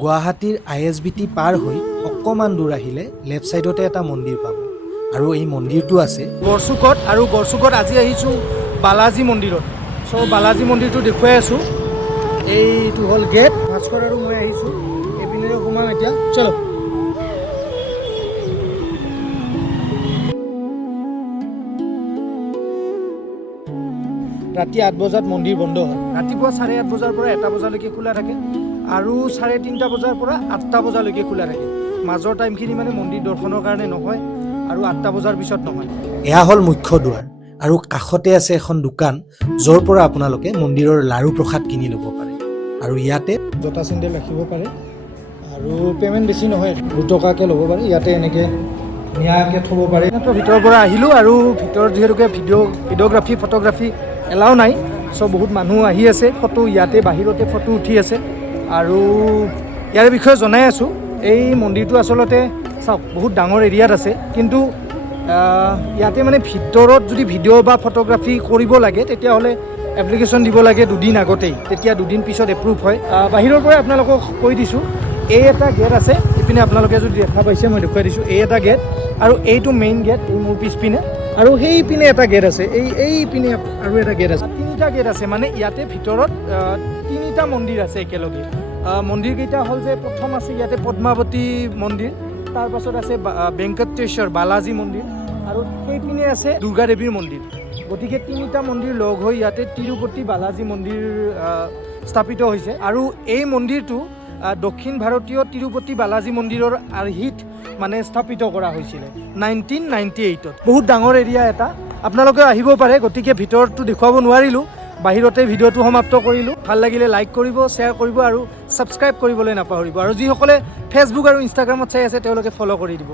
গুৱাহাটীৰ ISBT পাৰ হৈ অকণমান দূৰ আহিলে লেফ্ট সাইডতে এটা মন্দিৰ পাব আৰু এই মন্দিৰটো আছে গড়চুকত আৰু গড়চুকত আজি আহিছোঁ বালাজী মন্দিৰত চ' বালাজী মন্দিৰটো দেখুৱাই আছোঁ এইটো হ'ল গেট ভাস্কৰ আৰু মই আহিছোঁ এইপিনেৰে সোমাম এতিয়া চলো ৰাতি 8 বজাত মন্দিৰ বন্ধ হয় ৰাতিপুৱা 8:30 বজাৰ পৰা 1টা বজালৈকে খোলা থাকে আৰু 3:30 বজাৰ পৰা 8টা বজালৈকে খোলা থাকে মাজৰ টাইমখিনি মানে মন্দিৰ দৰ্শনৰ কাৰণে নহয় আৰু 8টা বজাৰ পিছত নহয় এয়া হ'ল মুখ্য দুৱাৰ আৰু কাষতে আছে এখন দোকান য'ৰ পৰা আপোনালোকে মন্দিৰৰ লাৰু প্ৰসাদ কিনি ল'ব পাৰে আৰু ইয়াতে জোতা চেণ্ডেল ৰাখিব পাৰে আৰু পে'মেণ্ট বেছি নহয় 2 টকাকৈ ল'ব পাৰে ইয়াতে এনেকৈ ধুনীয়াকৈ থ'ব পাৰে ভিতৰৰ পৰা আহিলোঁ আৰু ভিতৰত যিহেতুকে ভিডিঅ'গ্ৰাফী ফটোগ্ৰাফী এলাও নাই চ' বহুত মানুহ আহি আছে ফটো ইয়াতে বাহিৰতে ফটো উঠি আছে আৰু ইয়াৰ বিষয়ে জনাই আছোঁ এই মন্দিৰটো আচলতে চাওক বহুত ডাঙৰ এৰিয়াত আছে কিন্তু ইয়াতে মানে ভিতৰত যদি ভিডিঅ' বা ফটোগ্ৰাফী কৰিব লাগে তেতিয়াহ'লে এপ্লিকেশ্যন দিব লাগে 2 দিন আগতেই তেতিয়া 2 দিন পিছত এপ্ৰুভ হয় বাহিৰৰ পৰাই আপোনালোকক কৈ দিছোঁ এই এটা গেট আছে ইপিনে আপোনালোকে যদি দেখা পাইছে মই দেখুৱাই দিছোঁ এই এটা গেট আৰু এইটো মেইন গেট এই মোৰ পিছপিনে আৰু সেই পিনে এটা গেট আছে এই পিনে আৰু এটা গেট আছে 3টা গেট আছে মানে ইয়াতে ভিতৰত 3টা মন্দিৰ আছে একেলগে মন্দিৰকেইটা হ'ল যে প্ৰথম আছে ইয়াতে পদ্মাৱতী মন্দিৰ তাৰপাছত আছে বেংকটেশ্বৰ বালাজী মন্দিৰ আৰু সেইপিনে আছে দুৰ্গা দেৱীৰ মন্দিৰ গতিকে 3টা মন্দিৰ লগ হৈ ইয়াতে তিৰুপতি বালাজী মন্দিৰ স্থাপিত হৈছে আৰু এই মন্দিৰটো দক্ষিণ ভাৰতীয় তিৰুপতি বালাজী মন্দিৰৰ আৰ্হিত মানে স্থাপিত কৰা হৈছিলে 1998ত বহুত ডাঙৰ এৰিয়া এটা আপোনালোকে আহিব পাৰে গতিকে ভিতৰতো দেখুৱাব নোৱাৰিলোঁ বাহিৰতে ভিডিঅ'টো সমাপ্ত কৰিলোঁ ভাল লাগিলে লাইক কৰিব শ্বেয়াৰ কৰিব আৰু ছাবস্ক্ৰাইব কৰিবলৈ নাপাহৰিব আৰু যিসকলে ফেচবুক আৰু ইনষ্টাগ্ৰামত চাই আছে তেওঁলোকে ফ'ল' কৰি দিব